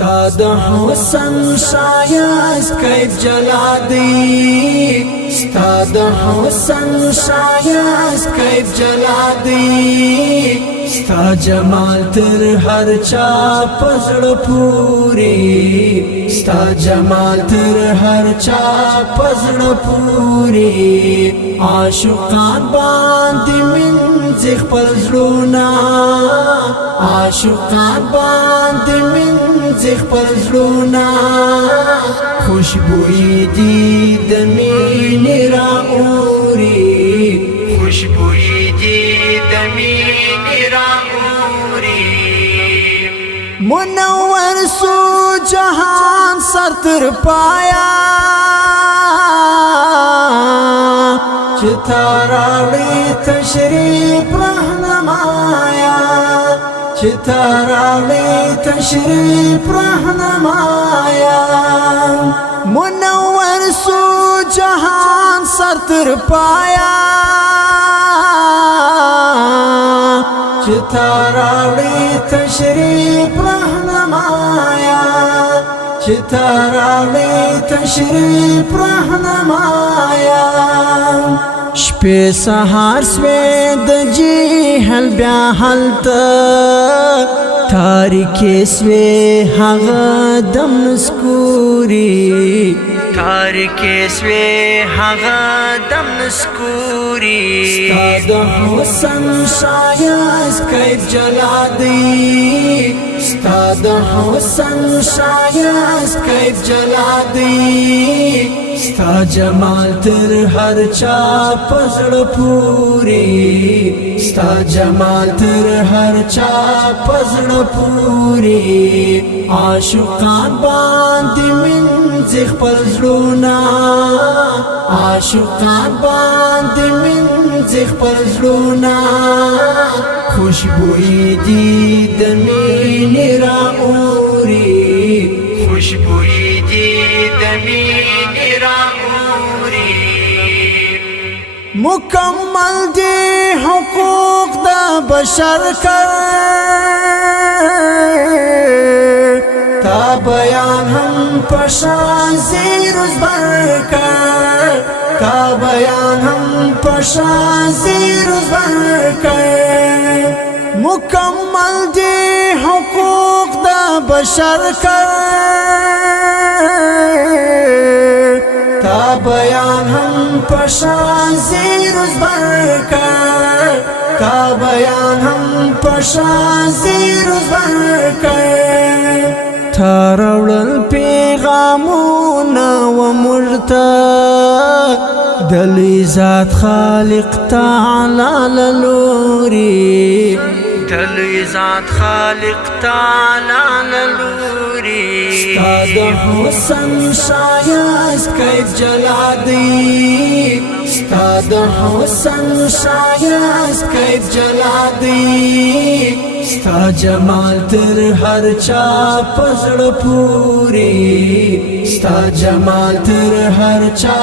ستاد حسن شایست کیف جلا دی ستاد حسن شایست کیف جلا دی ستا جمال تر هر چا پزړ پوری ستا جمال تر هر چا پزړ پوری عاشقان باندې من خپل زړونه عاشقان باندې من خپل زړونه خوشبوئی دی د مینې راوري خوشبوئی دی د مینې راوري منور سو جهان سر تر پایا چې تاراوي تشریف رهنمایا چې تاراوي تشریف رهنمایا منور سو جهان سر تر پایا چې تاراوي تشریف رهنمایا چې تاراوي تشریف رهنمایا شپې سهار سوې د جهل بیا هلته تاریکې سوې هغه دم نسکوري تاریکې سوې هغه دم نسکوري ستا د حسن شایست کیف جلا دی ستا د حسن شایست کیف جلا دی ستا جمال تر هر چا پزړ پوری ستا جمال تر هر چا پزړ پوری عاشقان باندې من خپل زړونه عاشقان باندې من خپل زړونه خوشبوئی دی د مینې راوري خوشبوئی دی د مینې راوري مکمل دی حقوق د بشر کر تا بیان هم پشان زیر زبر کر تا بیان هم پشان زیر زبر کر مکمل دی حقوق د بشر کر تا بیان هم پشان زیر زبر کر تا بیان هم پشان زیر زبر کر تا راوړل پیغامونه و مرتا دلی ذات خالق تعالی لوري دلی ذات خالق تعالی لوري ستا د حسن شایست کیف جلا دی ستا د حسن شایست کیف جلا دی ستا جمال تر هر چا پزړ پوری ستا جمال تر هر چا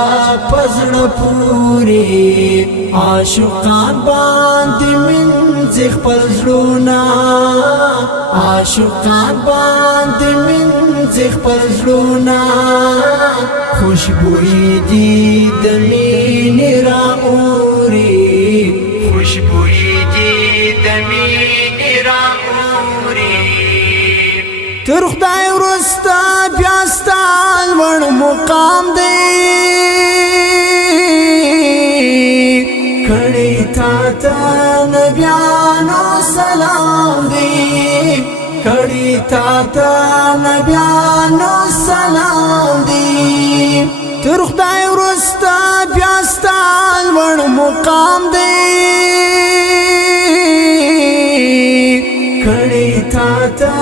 پزړ پوری عاشقان باندې من خپل زړونه عاشقان باندې من خپل زړونه خوشبوئی دی د مینې راوري خوشبوئی دی د مینې راوري تر خدای ورسته بیا ستا لوړ مقام دی کړي تا ته نبیانو سلام دی کړي تا ته نبیانو سلام دی تر خدای ورسته بیا ستا لوړ مقام دی کړي تا ته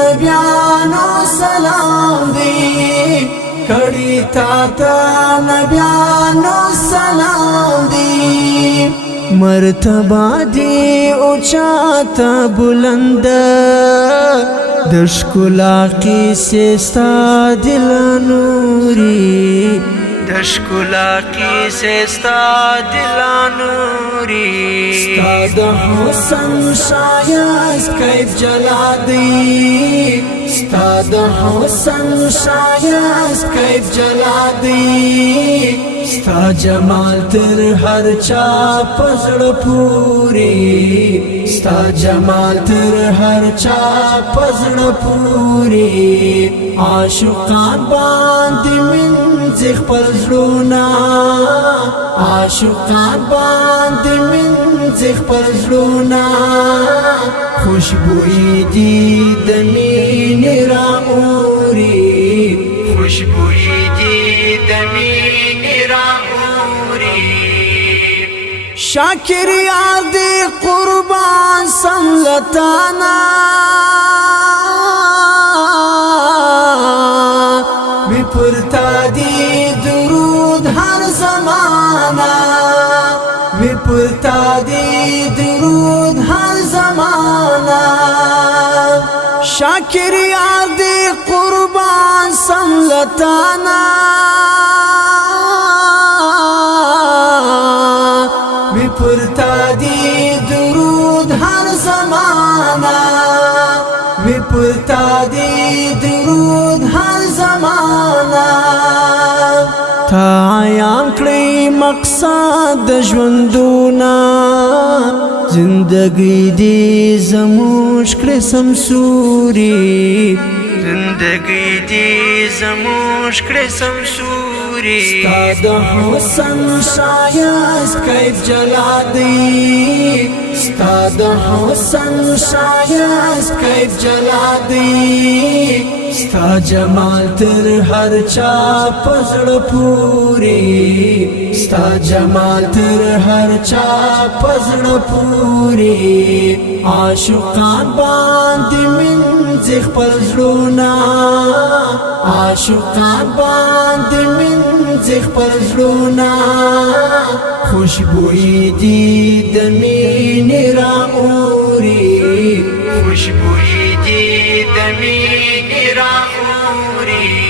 نبیانو سلام دی کړي تا ته نبیانو سلام دی مرتبه دی اوچاته بلند د ښکلا قیسې ستا دل نوري د ښکلا قیسې ستا دل نوري ستا د حسن شایست کیف جلا دی ستا د حسن شایست کیف جلا دی ستا جمال تر هر چا پزړه پوری ستا جمال تر هر چا پزړه پوری عاشقان باندې منځ خپل زړونه عاشقان باندې منځ خپل زړونه خوشبوئی دی د مینې رااوري خوشبوئی دی د مینې رااوري شاکر یار دی قربان سملتانا وی پرتا دی درود هر زمانہ وی پرتا دی درود هر زمانہ شاکر یار دی قربان سملتانا وی پرتا دی درود هر زمانہ وی پرتا دی درود هر زمانہ تا عیان کړی مقصد د ژوندونه زندگی دی زموږ کړې سمسوري زندگی دی زموږ کړې سمسوري ستا د حسن شایست کیف جلا دی ستا د حسن شایست کیف جلا دی ستا جمال تر هر چا پزړه پوری ستا جمال تر هر چا پزړه پوری عاشقان باندې منځ خپل زړونه عاشقان باندې منځ خپل زړونه خوشبوئی دی د مینې رااوري خوشبوئی دی د مینې رااوري